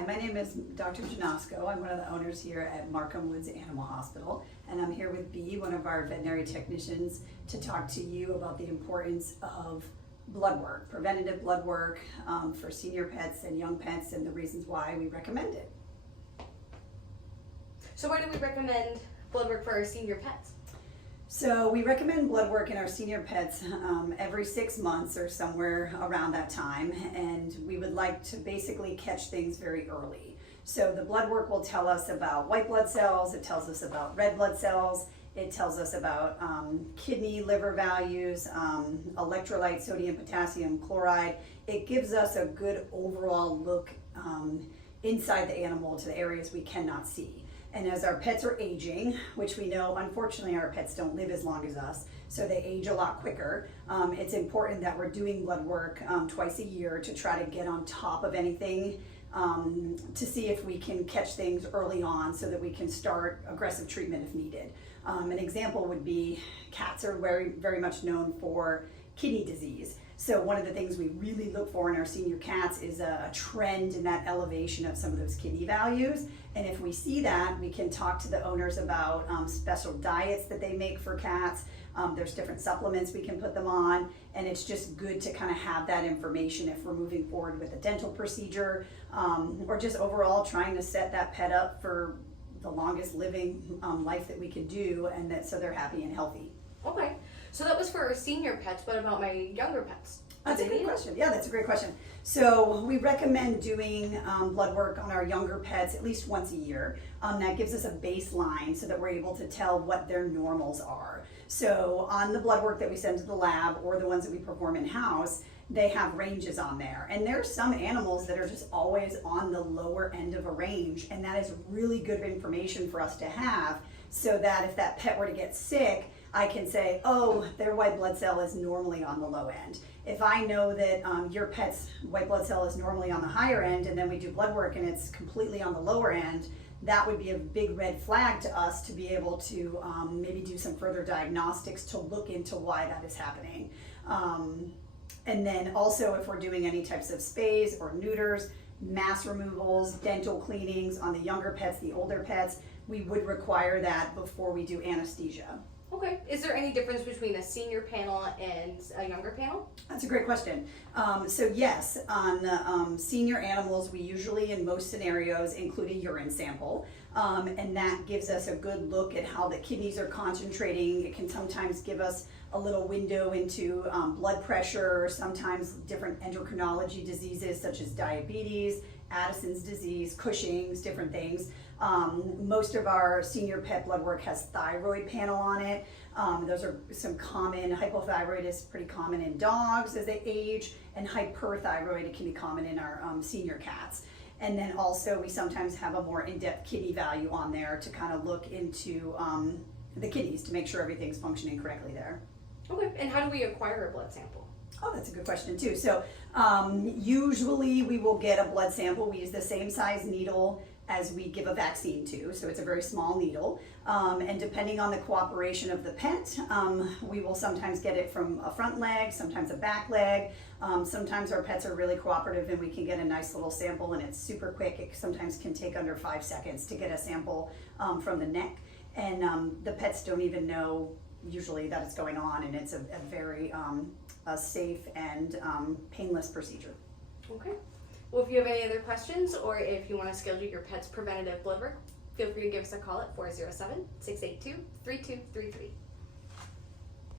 Hi, my name is Dr. Janosco. I'm one of the owners here at Markham Woods Animal Hospital, and I'm here with Bee, one of our veterinary technicians, to talk to you about the importance of blood work, preventative blood work for senior pets and young pets, and the reasons why we recommend it. So why do we recommend blood work for our senior pets? So we recommend blood work in our senior pets every 6 months or somewhere around that time, and we would like to basically catch things very early. So the blood work will tell us about white blood cells, it tells us about red blood cells, it tells us about kidney, liver values, electrolytes, sodium, potassium, chloride. It gives us a good overall look inside the animal to the areas we cannot see. And as our pets are aging, which we know unfortunately our pets don't live as long as us, so they age a lot quicker, it's important that we're doing blood work twice a year to try to get on top of anything, to see if we can catch things early on so that we can start aggressive treatment if needed. An example would be cats are very much known for kidney disease. So one of the things we really look for in our senior cats is a trend in that elevation of some of those kidney values. And if we see that, we can talk to the owners about special diets that they make for cats. There's different supplements we can put them on, and it's just good to kind of have that information if we're moving forward with a dental procedure, or just overall trying to set that pet up for the longest living life that we can do, and that so they're happy and healthy. Okay, so that was for our senior pets. What about my younger pets? That's a good question. Yeah, that's a great question. So we recommend doing blood work on our younger pets at least once a year. That gives us a baseline so that we're able to tell what their normals are. So on the blood work that we send to the lab or the ones that we perform in-house, they have ranges on there. And there's some animals that are just always on the lower end of a range, and that is really good information for us to have so that if that pet were to get sick, I can say, oh, their white blood cell is normally on the low end. If I know that your pet's white blood cell is normally on the higher end, and then we do blood work and it's completely on the lower end, that would be a big red flag to us to be able to maybe do some further diagnostics to look into why that is happening. And then also if we're doing any types of spays or neuters, mass removals, dental cleanings on the younger pets, the older pets, we would require that before we do anesthesia. Okay, is there any difference between a senior panel and a younger panel? That's a great question. So yes, on the senior animals, we usually in most scenarios include a urine sample, and that gives us a good look at how the kidneys are concentrating. It can sometimes give us a little window into blood pressure, or sometimes different endocrinology diseases such as diabetes, Addison's disease, Cushing's, different things. Most of our senior pet blood work has thyroid panel on it. Those are some common, hypothyroid is pretty common in dogs as they age, and hyperthyroid can be common in our senior cats. And then also we sometimes have a more in-depth kidney value on there to kind of look into the kidneys to make sure everything's functioning correctly there. Okay, and how do we acquire a blood sample? Oh, that's a good question too. So usually we will get a blood sample. We use the same size needle as we give a vaccine to, so it's a very small needle. And depending on the cooperation of the pet, we will sometimes get it from a front leg, sometimes a back leg. Sometimes our pets are really cooperative and we can get a nice little sample and it's super quick. It sometimes can take under 5 seconds to get a sample from the neck. And the pets don't even know usually that it's going on, and it's a very safe and painless procedure. Okay. Well, if you have any other questions or if you want to schedule your pet's preventative blood work, feel free to give us a call at 407-682-3233.